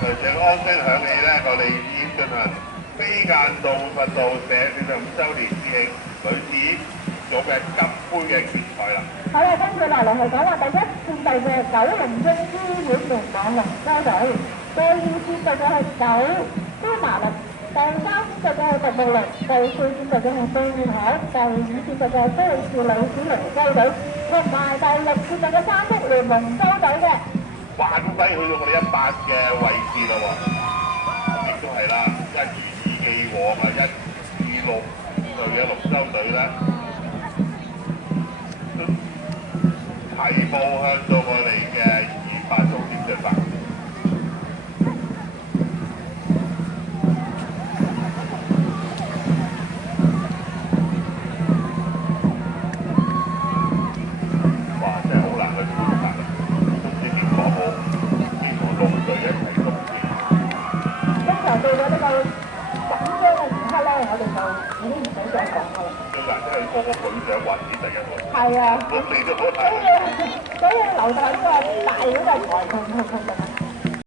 隨着安聲響起咧，我哋已經進行非間道訓道社45週年致慶女子組嘅金杯嘅決賽啦。好啦，跟住落嚟係講話第一戰隊嘅九龍中醫院聯網龍舟隊，第二戰隊嘅係9芝麻綠，第三戰隊嘅係獨木龍，第四戰隊嘅係四面海，第五戰隊嘅係都市女子龍舟隊，同埋第六戰隊嘅三色聯龍舟隊嘅。哇！咁快去到我哋100嘅位置啦喎，亦都係啦，一如既往啊，126隊嘅龍舟隊咧，都齊步向到我哋嘅200終點進發。哇！真係好難去觀察。通常到咗呢個緊張嘅時刻咧，我哋就已經唔使再講㗎啦。最難真係個個舉獎揾錢第一個。係啊，我哋都好難。所以留晒呢個大嗰個台同。